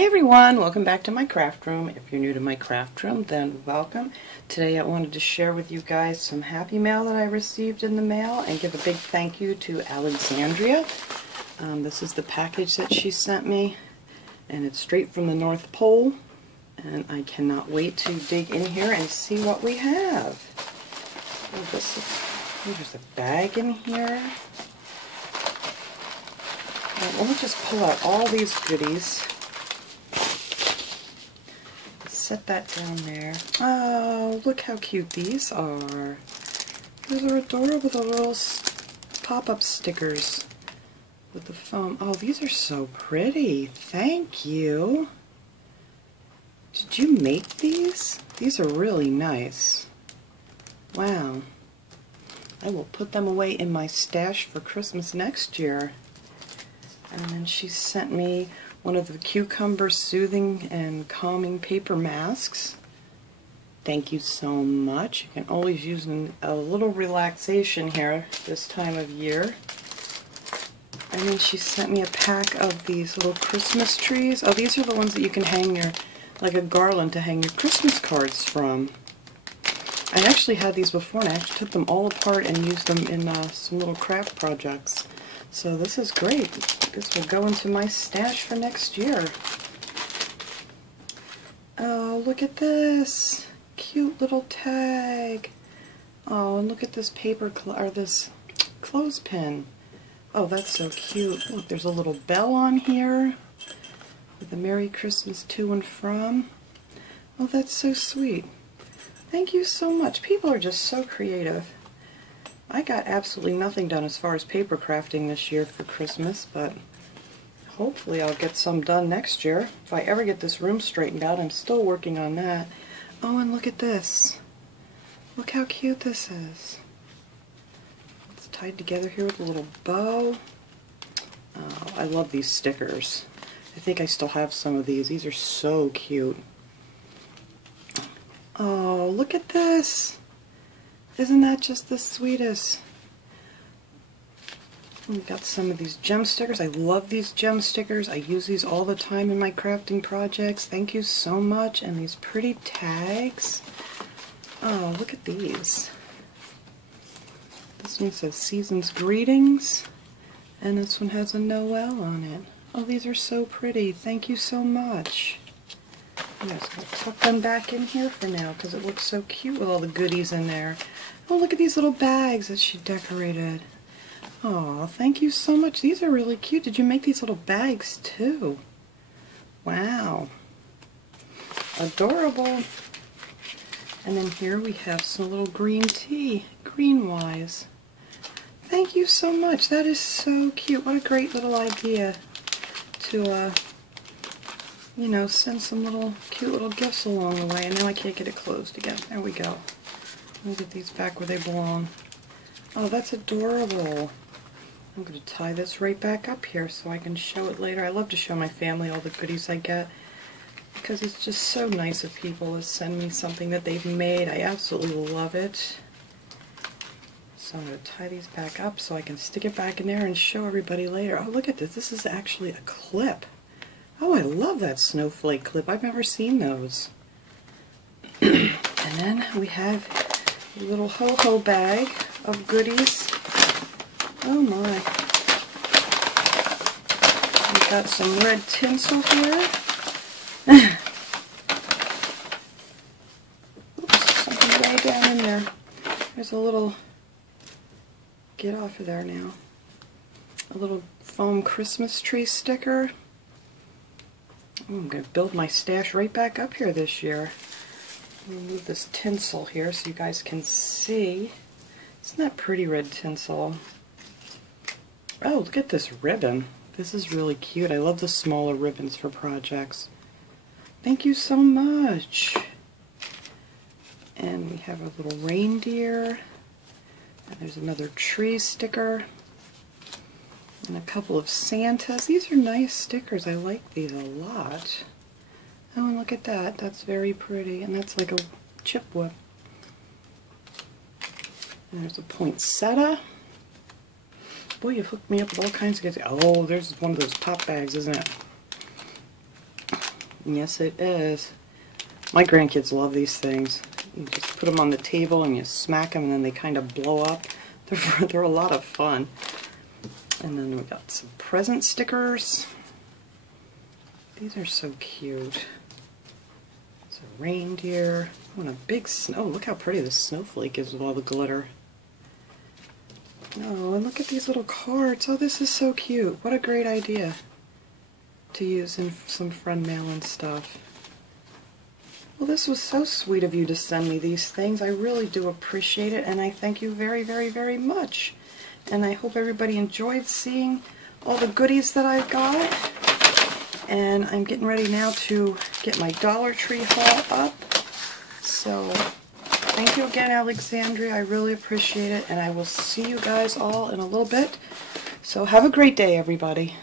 Hi everyone, welcome back to my craft room. If you're new to my craft room, then welcome. Today I wanted to share with you guys some happy mail that I received in the mail and give a big thank you to Alexandria. This is the package that she sent me, and it's straight from the North Pole, and I cannot wait to dig in here and see what we have. There's a bag in here. Let me just pull out all these goodies. Set that down there. Oh, look how cute these are. These are adorable, the little pop-up stickers with the foam. Oh, these are so pretty. Thank you. Did you make these? These are really nice. Wow. I will put them away in my stash for Christmas next year. And then she sent me one of the cucumber soothing and calming paper masks. Thank you so much. You can always use a little relaxation here this time of year. And then she sent me a pack of these little Christmas trees. Oh, these are the ones that you can hang your, like a garland to hang your Christmas cards from. I actually had these before, and I actually took them all apart and used them in some little craft projects. So this is great. This will go into my stash for next year. Oh, look at this. Cute little tag. Oh, and look at this this clothespin. Oh, that's so cute. Look, there's a little bell on here with a Merry Christmas to and from. Oh, that's so sweet. Thank you so much. People are just so creative. I got absolutely nothing done as far as paper crafting this year for Christmas, but hopefully I'll get some done next year. If I ever get this room straightened out, I'm still working on that. Oh, and look at this. Look how cute this is. It's tied together here with a little bow. Oh, I love these stickers. I think I still have some of these. These are so cute. Oh, look at this. Isn't that just the sweetest? We've got some of these gem stickers. I love these gem stickers. I use these all the time in my crafting projects. Thank you so much. And these pretty tags. Oh, look at these. This one says Season's Greetings. And this one has a Noel on it. Oh, these are so pretty. Thank you so much. I'm just going to tuck them back in here for now because it looks so cute with all the goodies in there. Oh, look at these little bags that she decorated. Oh, thank you so much. These are really cute. Did you make these little bags too? Wow. Adorable. And then here we have some little green tea, Greenwise. Thank you so much. That is so cute. What a great little idea to you know, send some little cute little gifts along the way. And now I can't get it closed again. There we go. Let me get these back where they belong. Oh, that's adorable. I'm going to tie this right back up here so I can show it later. I love to show my family all the goodies I get because it's just so nice of people to send me something that they've made. I absolutely love it. So I'm going to tie these back up so I can stick it back in there and show everybody later. Oh, look at this. This is actually a clip. Oh, I love that snowflake clip. I've never seen those. And then we have a little ho-ho bag of goodies. Oh my. We've got some red tinsel here. Oops, something way down in there. There's a little, get off of there now. A little foam Christmas tree sticker. I'm going to build my stash right back up here this year. I'm going to move this tinsel here so you guys can see. Isn't that pretty red tinsel? Oh, look at this ribbon. This is really cute. I love the smaller ribbons for projects. Thank you so much. And we have a little reindeer. And there's another tree sticker. And a couple of Santas. These are nice stickers. I like these a lot. Oh, and look at that. That's very pretty. And that's like a chip whip. And there's a poinsettia. Boy, you've hooked me up with all kinds of good. Oh, there's one of those pop bags, isn't it? Yes, it is. My grandkids love these things. You just put them on the table and you smack them and then they kind of blow up. They're a lot of fun. And then we got some present stickers. These are so cute. It's a reindeer. Oh, and a big snow. Look how pretty the snowflake is with all the glitter. Oh, and look at these little cards. Oh, this is so cute. What a great idea to use in some friend mail and stuff. Well, this was so sweet of you to send me these things. I really do appreciate it, and I thank you very, very, very much. And I hope everybody enjoyed seeing all the goodies that I got. And I'm getting ready now to get my Dollar Tree haul up. So, thank you again, Alexandria. I really appreciate it, and I will see you guys all in a little bit. So have a great day, everybody.